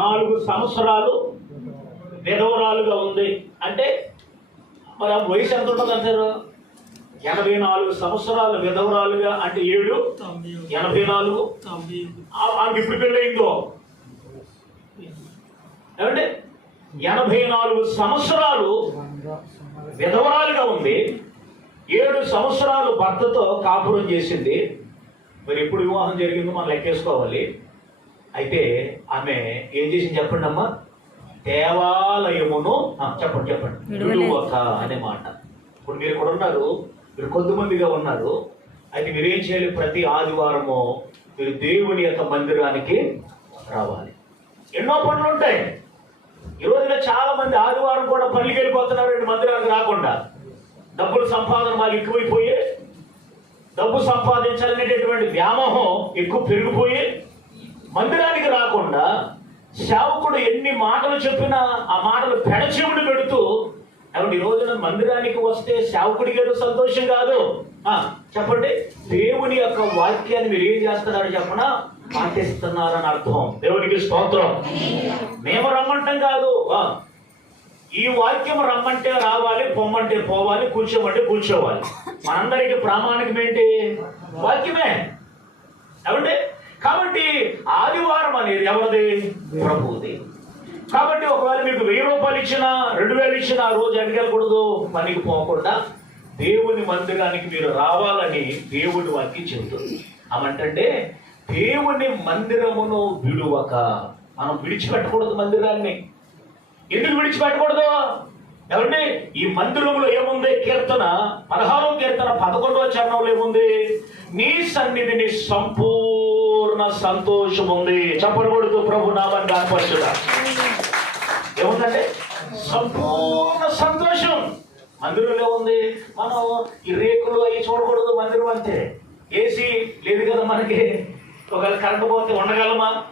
నాలుగు సంవత్సరాలు విధవరాలుగా ఉంది. అంటే మరి ఆ వయసు ఎంత ఉంటుంది అంటారు? ఎనభై నాలుగు సంవత్సరాలు విధవరాలుగా అంటే ఏడు? ఎనభై నాలుగు? ఆమె ఆ- ఇప్పుడు పెళ్ళయిందో ఏమంటే ఎనభై నాలుగు సంవత్సరాలు విధవరాలుగా ఉంది. ఏడు సంవత్సరాలు భర్తతో కాపురం చేసింది. మరి ఎప్పుడు వివాహం జరిగిందో మనం లెక్కేసుకోవాలి. అయితే ఆమె ఏం చేసింది చెప్పండి అమ్మా? దేవాలయమును చెప్పండి చెప్పండి. విడువక అనే మాట. ఇప్పుడు మీరు ఇక్కడ ఉన్నారు. మీరు కొద్దిమందిగా ఉన్నారు. అయితే మీరు ఏం చేయాలి? ప్రతి ఆదివారము మీరు దేవుని యొక్క మందిరానికి రావాలి. ఎన్నో పనులు ఉంటాయి. ఈ రోజున చాలా మంది ఆదివారం కూడా పనికి వెళ్ళిపోతున్నారు. మందిరానికి రాకుండా. డబ్బులు సంపాదన మాకు ఎక్కువైపోయి డబ్బు సంపాదించాలనేటటువంటి వ్యామోహం ఎక్కువ పెరిగిపోయి మందిరానికి రాకుండా సేవకుడు ఎన్ని మాటలు చెప్పినా ఆ మాటలు పెడచెవుడు పెడుతూ కాబట్టి ఈ రోజున మందిరానికి వస్తే సేవకుడికి ఏదో సంతోషం కాదు. ఆ, చెప్పండి. దేవుని యొక్క వాక్యాన్ని మీరు ఏం చేస్తున్నారు చెప్పనా? పాటిస్తున్నారని అర్థం. దేవునికి స్తోత్రం. మేము రమ్మంటాం కాదు. ఆ, ఈ వాక్యం రమ్మంటే రావాలి పొమ్మంటే పోవాలి కూర్చోమంటే కూర్చోవాలి. మనందరికి ప్రామాణికం ఏంటి వాక్యమే ఏమండి కాబట్టి ఆదివారం అనేది ఎవరిది? ప్రభువుది. కాబట్టి ఒకవేళ మీకు వెయ్యి రూపాయలు ఇచ్చినా రెండు వేలు ఇచ్చినా ఆ రోజు అడగలకూడదు పనికి పోకుండా దేవుని మందిరానికి మీరు రావాలని దేవుడి వారికి చెబుతుంది. అమంటే దేవుని మందిరమును విడువక. మనం విడిచిపెట్టకూడదు మందిరాన్ని. ఎందుకు విడిచిపెట్టకూడదు? ఎవరంటే ఈ మందిరంలో ఏముంది? కీర్తన పదహారో కీర్తన పదకొండవ చరణంలో ఏముంది? నీ సన్నిధిని సంపూర్ణ సంతోషం ఉంది. చెప్పకూడదు ప్రభు నామాన్ని కనపరచుదా ఏముందంటే సంపూర్ణ సంతోషం. మందిరంలో ఉంది. మనం ఈ రేకులు అవి చూడకూడదు మందిరం అంతే ఏసీ లేదు కదా మనకి. ఒకవేళ కరెంట్ పోతే ఉండగలమా?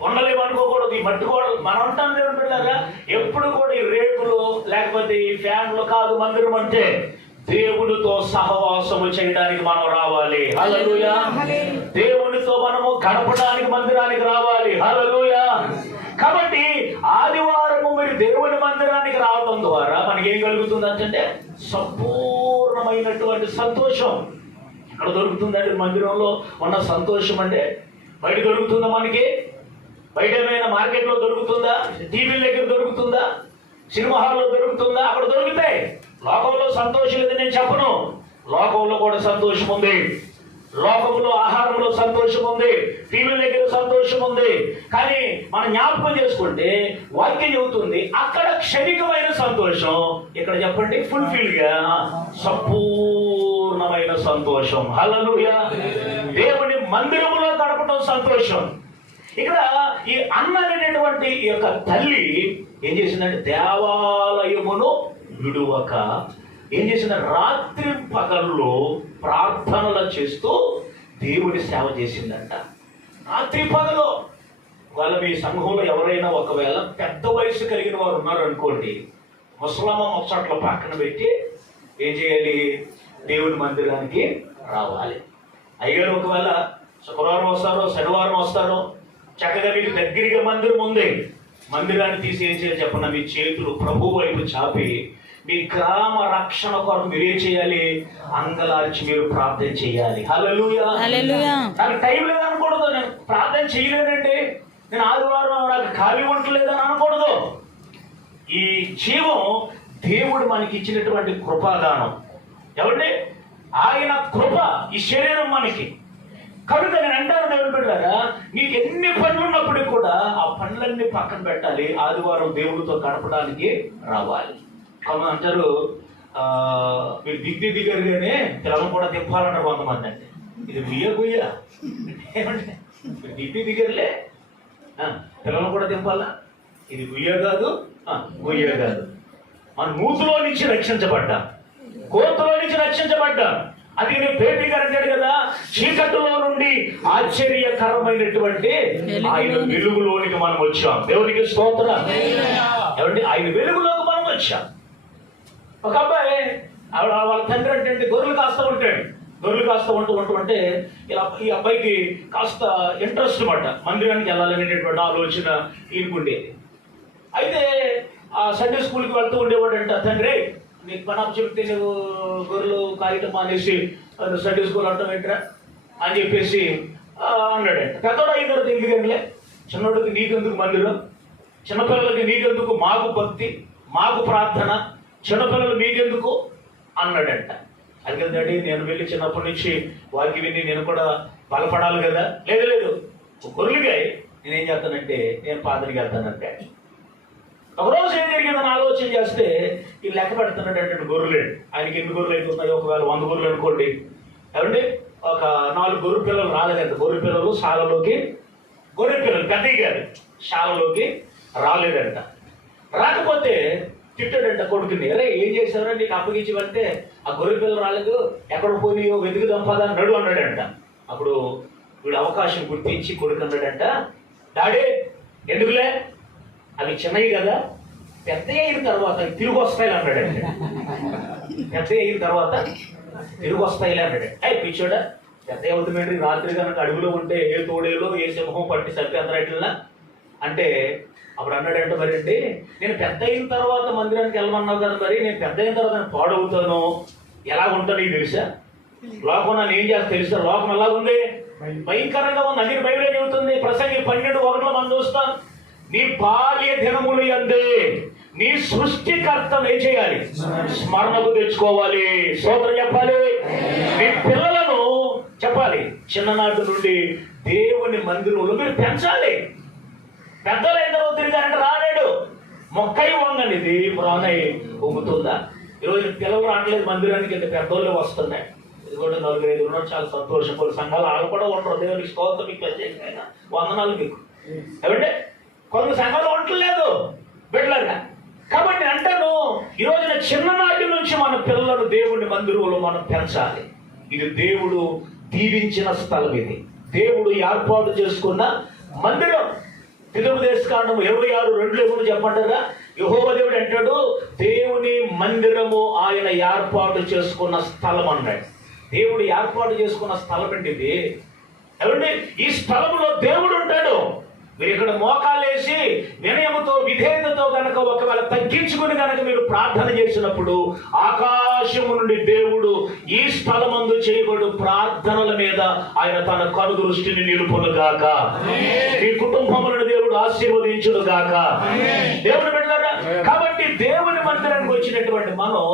ఉండలేము అనుకోకూడదు. ఈ మట్టి మనం ఉంటాం దేవుని బిడ్డలారా. ఎప్పుడు కూడా ఈ రేకులు లేకపోతే ఈ ఫ్యాన్లు కాదు మందిరం అంటే. దేవునితో సహవాసము చేయడానికి మనం రావాలి. హల్లెలూయా. దేవునితో మనము గడపడానికి మందిరానికి రావాలి. హల్లెలూయా. కాబట్టి ఆదివారము మీరు దేవుని మందిరానికి రావడం ద్వారా మనకి ఏం కలుగుతుంది అంటే సంపూర్ణమైనటువంటి సంతోషం. ఇక్కడ దొరుకుతుందండి మందిరంలో ఉన్న సంతోషం అంటే? బయట దొరుకుతుందా మనకి? బయట ఏమైనా మార్కెట్లో దొరుకుతుందా? టీవీ దగ్గర దొరుకుతుందా? సినిమా హాల్లో దొరుకుతుందా? అక్కడ దొరుకుతాయి. లోకంలో సంతోషం లేదని నేను చెప్పను. లోకంలో కూడా సంతోషం ఉంది. లోకంలో ఆహారంలో సంతోషం ఉంది టీవీ దగ్గర సంతోషం ఉంది కానీ మనం జ్ఞాపకం చేసుకుంటే వాక్యం చెబుతుంది అక్కడ క్షణికమైన సంతోషం ఇక్కడ చెప్పండి ఫుల్ఫిల్గా సంపూర్ణమైన సంతోషం. హల్లెలూయా దేవుని మందిరములో గడపడం సంతోషం. ఇక్కడ ఈ అన్న అనేటటువంటి ఈ యొక్క తల్లి ఏం చేసిందంటే దేవాలయమును విడువక ఏం చేసిన రాత్రి పగల్లో ప్రార్థనలు చేస్తూ దేవుడి సేవ చేసిందంట. రాత్రి పగలు వాళ్ళ మీ సంఘంలో ఎవరైనా ఒకవేళ పెద్ద వయసు కలిగిన వారు ఉన్నారు అనుకోండి ముసలమ్మ ముచ్చట్ల పక్కన పెట్టి ఏం చేయాలి? దేవుడి మందిరానికి రావాలి. అయ్యారు ఒకవేళ శుక్రవారం వస్తారో శనివారం వస్తారో చక్కగా మీకు దగ్గరగా మందిరం ఉంది. మందిరాన్ని తీసి ఏం చేయాలి చెప్పండి మీ చేతులు ప్రభు వైపు చాపి మీ గ్రామ రక్షణ కొరకు మీరు ఏం చేయాలి? అంగలార్చి మీరు ప్రార్థన చేయాలి. నాకు టైం లేదనకూడదు. నేను ప్రార్థన చేయలేనండి. నేను ఆదివారం నాకు ఖాళీ ఉండలేదని అనకూడదు. ఈ జీవం దేవుడు మనకి ఇచ్చినటువంటి కృపాదానం. ఏమండి ఆయన కృప ఈ శరీరం మనకి. కనుక నేను అంటాను దేవుని బిడ్డారా నీకు ఎన్ని పనులు ఉన్నప్పటికీ కూడా ఆ పనులన్నీ పక్కన పెట్టాలి. ఆదివారం దేవుడితో గడపడానికి రావాలి. కొంతమంది అంటారు ఆ, మీరు దిగ్గి దిగరుగానే పిల్లలు కూడా తిప్పాలంటారు కొంతమంది అంటే. ఇది గుయ్య గుయ్య? ఏమంటే మీరు దిగ్గి దిగరులే? ఆ, పిల్లలు కూడా తిప్పాలా ఇది గుయ్య కాదు గుయ్య కాదు. మన మూతులో నుంచి రక్షించబడ్డా. కోతులో నుంచి రక్షించబడ్డా. అది నేను పేపీ గారు అంటాడు కదా చీకటిలో నుండి ఆశ్చర్యకరమైనటువంటి ఆయన వెలుగులోనికి మనం వచ్చాం. దేవునికి స్తోత్ర. ఆయన వెలుగులోకి మనం వచ్చాం. ఒక అబ్బాయి ఆవిడ వాళ్ళ తండ్రి అంటే గొర్రెలు కాస్తూ ఉంటాడు. గొర్రెలు కాస్త ఉంటూ ఉంటూ ఉంటే ఇలా ఈ అబ్బాయికి కాస్త ఇంట్రెస్ట్ మాట మందిరానికి వెళ్ళాలనేటటువంటి ఆలోచన ఈయనకుండేది. అయితే ఆ సండే స్కూల్కి వెళ్తూ ఉండేవాడంట తండ్రి నీకు పని చెప్తే నువ్వు గొర్రెలు కాయటం మానేసి సండే స్కూల్ అంటాం ఏంట్రా? అని చెప్పేసి అన్నాడంట. పెద్దోడు అయిన తర్వాత ఎందుకంటే చిన్నోడికి నీకెందుకు మందిరం? చిన్నపిల్లలకి నీకెందుకు మాకు భక్తి మాకు ప్రార్థన? చిన్నపిల్లలు మీకెందుకు? అన్నాడంట. అది కదండి నేను వెళ్ళి చిన్నప్పటి నుంచి వారికి విని నేను కూడా బలపడాలి కదా? లేదు లేదు. గొర్రెలుగా నేనేం చేస్తానంటే నేను పాదరికి వెళ్తానంటే ఒకరోజు ఏం జరిగిందని ఆలోచన చేస్తే ఈ లెక్క పెడుతున్నాడు అంటే గొర్రెలు. ఆయనకి ఎన్ని గొర్రెలు అయితే ఒకవేళ వంద గొర్రెలు అనుకోండి. ఏమండి? ఒక నాలుగు గొర్రె పిల్లలు రాలేదంట. గొర్రె పిల్లలు శాలలోకి గొర్రె పిల్లలు పెద్దయ్య కాదు శాలలోకి రాలేదంట. రాకపోతే తిట్టాడంట కొడుకుని. అరే ఏం చేశారో నీకు అప్పగించి పడితే ఆ గొర్రె పిల్ల రాలేదు. ఎక్కడ పోయినాయో వెతుకు దంపదా నడు అన్నాడంట. అప్పుడు వీడు అవకాశం గుర్తించి కొడుకు అన్నాడంట డాడీ ఎందుకులే? అవి చిన్నవి కదా. పెద్ద అయిన తర్వాత అవి తిరిగి వస్తాయి అన్నాడంట. పెద్ద అయిన తర్వాత తిరిగి వస్తాయిలే అన్నాడు. అయ్యి పిచ్చోడా పెద్ద అవుతుందండి రాత్రి కనుక అడుగులో ఉంటే ఏ తోడేలో ఏ సింహం పట్టి చంపేంతరాయిట్లా అంటే అప్పుడు అన్నాడంటే మరి అండి నేను పెద్ద అయిన తర్వాత మందిరానికి వెళ్ళమన్నావు కదా మరి నేను పెద్ద అయిన తర్వాత నేను పాడవుతాను. ఎలా ఉంటాను నీకు తెలుసా లోకం నన్ను ఏం చేస్తా తెలుసా? లోకం ఎలా ఉంది? భయంకరంగా ఉంది. అన్ని బైబిలే చెబుతుంది? ప్రసంగి పన్నెండు ఒకటిలో మనం చూస్తాం. నీ బాల్య దినములు అందే నీ సృష్టికర్తను ఏం చేయాలి? స్మరణకు తెచ్చుకోవాలి. సోదరు చెప్పాలి. మీ పిల్లలను చెప్పాలి. చిన్ననాటి నుండి దేవుని మందిరంలో మీరు పెంచాలి. పెద్దలైన తర్వాత తిరిగారంటే రాలేడు. మొక్కై వంగనిది ప్రాణై పొంగుతుందా ఈరోజు పిల్లలు రావట్లేదు మందిరానికి అంటే పెద్దోళ్ళు వస్తున్నాయి. ఇది కూడా నలుగురు ఐదు ఉన్నారు చాలా సంతోషం. కొన్ని సంఘాలు వాళ్ళు కూడా ఉండరు దేవునికి స్తోత్రం మీకు ప్రత్యేకంగా వందనాలు మీకు. ఏమంటే కొన్ని సంఘాలు ఉండట్లేదు బిడ్డలాగా కాబట్టి అంటాను ఈ రోజున చిన్ననాటి నుంచి మన పిల్లలను దేవుని మందిరంలో మనం పెంచాలి. ఇది దేవుడు దీవించిన స్థలం ఇది. దేవుడు ఏర్పాటు చేసుకున్న మందిరం. తిరుపదేశ కాండం ఇరవై ఆరు రెండు ఏమో చెప్పంటారా యహోవ దేవుడు అంటాడు దేవుని మందిరము ఆయన ఏర్పాటు చేసుకున్న స్థలం అన్నాడు దేవుడు ఏర్పాటు చేసుకున్న స్థలం అండి ఇది ఏమండి ఈ స్థలంలో దేవుడు ఉంటాడు. మీరు ఇక్కడ మోకాలేసి వినయముతో విధేయతతో గనక ఒకవేళ తగ్గించుకుని కనుక మీరు ప్రార్థన చేసినప్పుడు ఆకాశము నుండి దేవుడు ఈ స్థలమందు చేయబడు ప్రార్థనల మీద ఆయన తన కను దృష్టిని నిలుపునుగాక. మీ కుటుంబములను ఆశీర్వదించును గాక. దేవుడు పెట్టారా కాబట్టి దేవుని మందిరానికి వచ్చినటువంటి మనం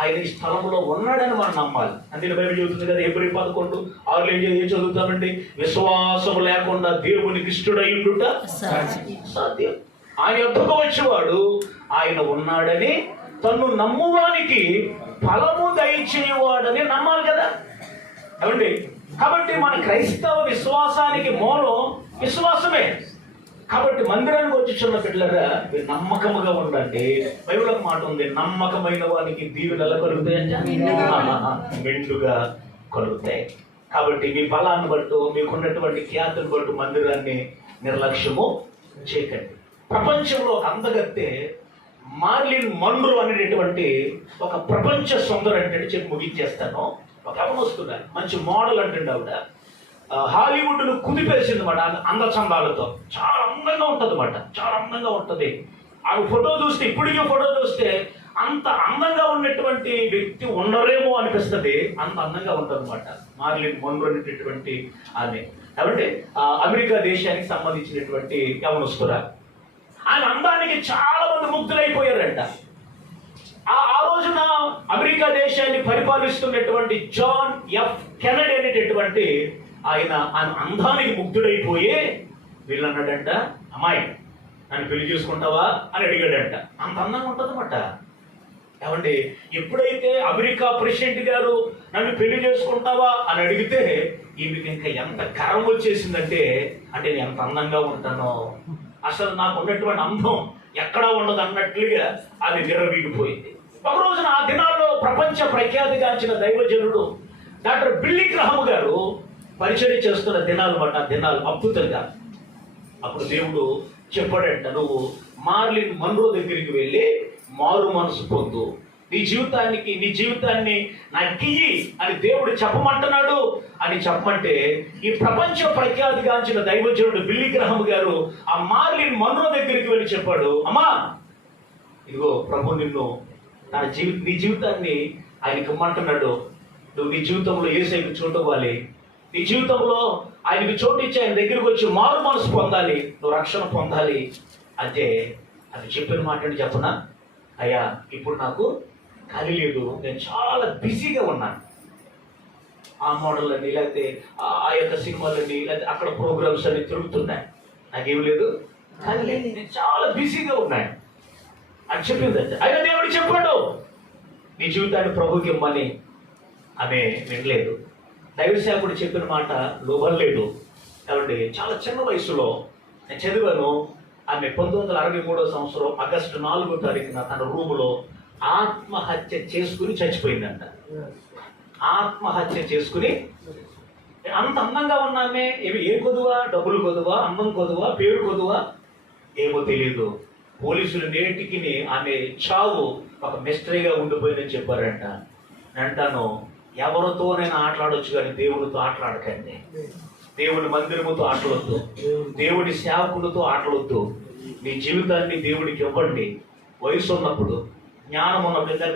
ఆయన ఈ స్థలంలో ఉన్నాడని మనం నమ్మాలి. అందుకే బైబిల్ చెబుతుంది కదా ఎప్పుడు పదకొండు ఆరు ఏం చదువుతామండి? విశ్వాసం లేకుండా ఇష్టడై ఉండుట సాధ్యం. ఆయన ఎప్పుకు వచ్చేవాడు ఆయన ఉన్నాడని తన్ను నమ్మువానికి ఫలము దయచేయవాడని నమ్మాలి కదా. ఏమండి? కాబట్టి మన క్రైస్తవ విశ్వాసానికి మూలం విశ్వాసమే. కాబట్టి మందిరానికి వచ్చి చిన్న బిడ్డలరా మీరు నమ్మకముగా ఉండండి. బైబిల్ మాట ఉంది నమ్మకమైన వానికి దీవెనలు ఎలా కలుగుతాయి? మెండుగా. కలుగుతాయి. కాబట్టి మీ బలాన్ని బట్టు మీకున్నటువంటి ఖ్యాతిని బట్టు మందిరాన్ని నిర్లక్ష్యము చేయకండి. ప్రపంచంలో ఒక అందగత్తే మార్లిన్ మన్రో అనేటటువంటి ఒక ప్రపంచ సుందర అంటే చెప్పి ముగించేస్తాను. ఒక అమ్మ వస్తున్నారు. మంచి మోడల్ అంటే ఆవిడ. హాలీవుడ్ను కుదిపేసింది అనమాట అందచందాలతో. చాలా అందంగా ఉంటుంది మాట చాలా అందంగా ఉంటుంది. ఆమె ఫోటో చూస్తే ఇప్పటికీ ఫోటో చూస్తే అంత అందంగా ఉన్నటువంటి వ్యక్తి ఉండరేమో అనిపిస్తుంది. అంత అందంగా ఉంటుంది అనమాట మార్లిన్ మొన్రో అనేటటువంటి ఆమె. కాబట్టి ఆ, అమెరికా దేశానికి సంబంధించినటువంటి యవనస్తురా ఆయన అందానికి చాలా మంది ముగ్ధులైపోయారంట. ఆ ఆ రోజున అమెరికా దేశాన్ని పరిపాలిస్తున్నటువంటి జాన్ ఎఫ్ కెనడీ అనేటటువంటి ఆయన ఆయన అందానికి ముగ్ధుడైపోయి వీళ్ళు అన్నాడంట అమ్మాయి నన్ను పెళ్ళి చేసుకుంటావా? అని అడిగాడంట. అంత అందంగా ఉంటుందన్నమాట. ఏమండి ఎప్పుడైతే అమెరికా ప్రెసిడెంట్ గారు నన్ను పెళ్ళి చేసుకుంటావా అని అడిగితే ఈమెకి ఇంకా ఎంత కరం వచ్చేసిందంటే అంటే నేను ఎంత అందంగా ఉంటానో అసలు నాకు ఉన్నటువంటి అందం ఎక్కడా ఉండదు అన్నట్లుగా అది విర్రవీగిపోయింది. ఒక రోజున ఆ దినాల్లో ప్రపంచ ప్రఖ్యాతిగాంచిన దైవజనుడు డాక్టర్ బిల్లి గ్రహము గారు పరిచయం చేస్తున్న దినాలు మాట దినాలు అద్భుతంగా. అప్పుడు దేవుడు చెప్పాడంట నువ్వు మార్లిన్ మన్రో దగ్గరికి వెళ్ళి మారు మనసు పొందు. నీ జీవితానికి నీ జీవితాన్ని నాకు అని దేవుడు చెప్పమంటున్నాడు. అని చెప్పమంటే ఈ ప్రపంచ ప్రఖ్యాతిగాంచిన దైవజనుడు బిల్లి గ్రహం గారు ఆ మార్లిన్ మన్రో దగ్గరికి వెళ్ళి చెప్పాడు అమ్మా ఇదిగో ప్రభు నిన్ను నా జీవి నీ జీవితాన్ని ఆయనకి ఇమ్మంటున్నాడు. నువ్వు నీ జీవితంలో ఏసైకి సైకి ఇవ్వాలి నీ జీవితంలో ఆయనకి చోటు ఇచ్చి ఆయన దగ్గరికి వచ్చి మారు మనసు పొందాలి నువ్వు రక్షణ పొందాలి అంటే అది చెప్పిన మాట ఏంటి చెప్పనా? అయ్యా ఇప్పుడు నాకు ఖాళీ లేదు నేను చాలా బిజీగా ఉన్నాను. ఆ మోడల్ అని లేకపోతే ఆ యొక్క సినిమాలన్నీ లేకపోతే అక్కడ ప్రోగ్రామ్స్ అన్ని తిరుగుతున్నాయి. నాకేం లేదు. ఖాళీ లేదు. నేను చాలా బిజీగా ఉన్నాను. అని చెప్పిందంటే అయినా దేవుడు చెప్పాడు నీ జీవితాన్ని ప్రభుకి ఇమ్మని. ఆమె వినలేదు. దైవసేవకుడు చెప్పిన మాట లోబడలేదు. కాబట్టి చాలా చిన్న వయసులో నేను చదివాను. ఆమె పంతొమ్మిది వందల అరవై మూడో సంవత్సరం ఆగస్టు నాలుగో తారీఖున తన రూములో ఆత్మహత్య చేసుకుని చచ్చిపోయిందంట. ఆత్మహత్య చేసుకుని అంత అందంగా ఉన్నామే ఏమి ఏ కొదువా? డబ్బులు కొదువా? అన్నం కొదువా? పేరు కొదువా? ఏమో తెలియదు పోలీసులు నేటికి ఆమె చావు ఒక మిస్టరీగా ఉండిపోయిందని చెప్పారంట. అంటాను ఎవరితోనైనా ఆటలాడొచ్చు కానీ దేవుడితో ఆటలాడకండి. దేవుని మందిరముతో ఆటలొద్దు. దేవుడి సేవకులతో ఆటలొద్దు. మీ జీవితాన్ని దేవుడికి ఇవ్వండి. వయసు ఉన్నప్పుడు జ్ఞానం ఉన్నప్పుడు ఇంకా